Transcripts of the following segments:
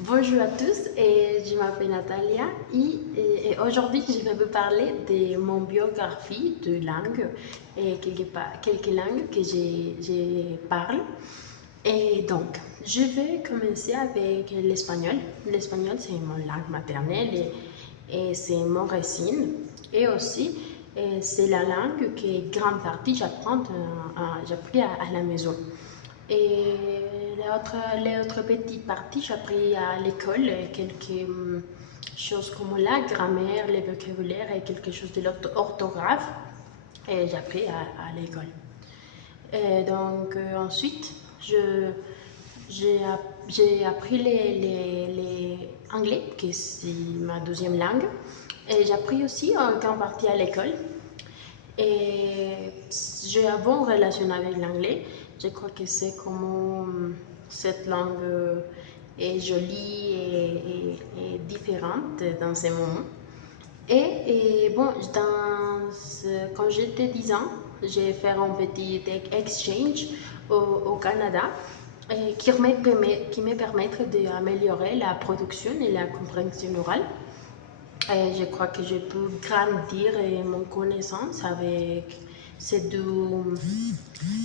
Bonjour à tous, et je m'appelle Natalia et aujourd'hui je vais vous parler de mon biographie de langue et quelques langues que je parle. Et donc, je vais commencer avec l'espagnol. L'espagnol, c'est mon langue maternelle et c'est mon racine. Et aussi, c'est la langue que grande partie j'apprends j'apprends à la maison. Et l'autre petite partie, j'ai appris à l'école quelques choses comme la grammaire, le vocabulaire et quelque chose de l'orthographe. Et j'ai appris à l'école. Et donc ensuite, j'ai appris les anglais, qui c'est ma deuxième langue. Et j'ai appris aussi en grande partie à l'école. Et j'ai un bon relation avec l'anglais. Je crois que c'est comme cette langue est jolie et différente dans ces moments. Et bon, quand j'étais 10 ans, j'ai fait un petit exchange au Canada qui me permet d'améliorer la production et la compréhension orale. Et je crois que je peux grandir mon connaissance avec ces deux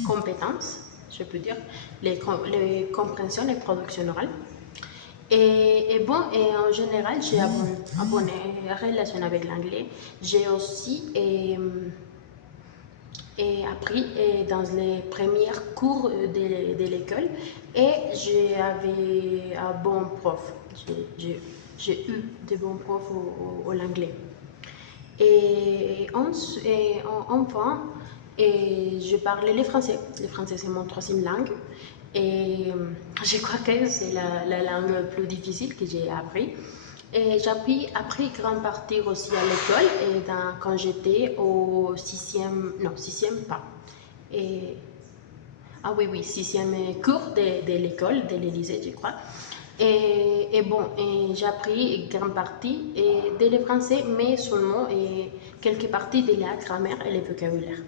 compétences, je peux dire, les compréhensions et production orale. Et bon, et en général, j'ai une bonne relation avec l'anglais. J'ai aussi appris dans les premiers cours de l'école et j'avais un bon prof. J'ai eu de bons profs au l'anglais. Et enfin, je parlais le français. Le français, c'est mon troisième langue. Et je crois que c'est la langue la plus difficile que j'ai appris. Et j'ai appris grande partie aussi à l'école et quand j'étais au sixième pas. Et, ah oui, sixième cours de l'école, de l'Élysée, je crois. Et bon, j'ai appris grande partie de le français, mais seulement quelques parties de la grammaire et le vocabulaire.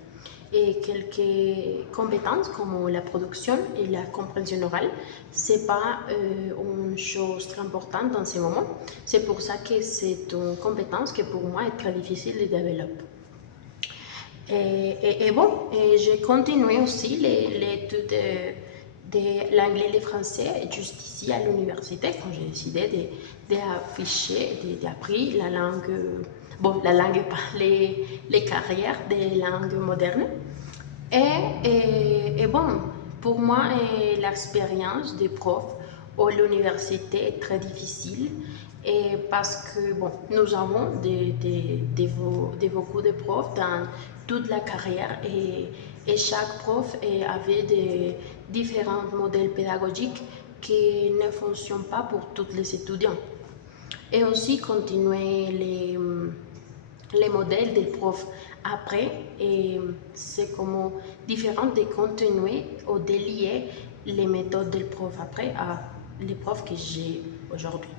Et quelques compétences comme la production et la compréhension orale, c'est pas une chose très importante dans ces moments. C'est pour ça que c'est une compétence qui pour moi est très difficile de développer. Et bon, j'ai continué aussi l'étude de l'anglais et le français juste ici à l'université quand j'ai décidé d'afficher, d'apprendre la langue, bon, la langue, pas les carrières des langues modernes. Et bon, pour moi, l'expérience des profs à l'université est très difficile et parce que bon, nous avons beaucoup de profs dans toute la carrière et chaque prof avait des différents modèles pédagogiques qui ne fonctionnent pas pour tous les étudiants. Et aussi continuer les modèles des profs après et c'est comme différent de continuer ou de lier les méthodes des profs après à les profs que j'ai aujourd'hui.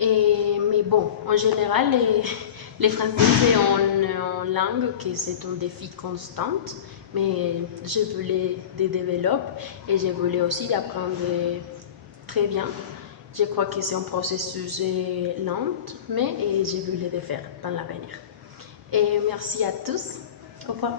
Mais bon, en général, les français c'est une langue que c'est un défi constant, mais je voulais les développer et je voulais aussi apprendre très bien. Je crois que c'est un processus lent, mais je voulais le faire dans l'avenir. Et merci à tous. Au revoir.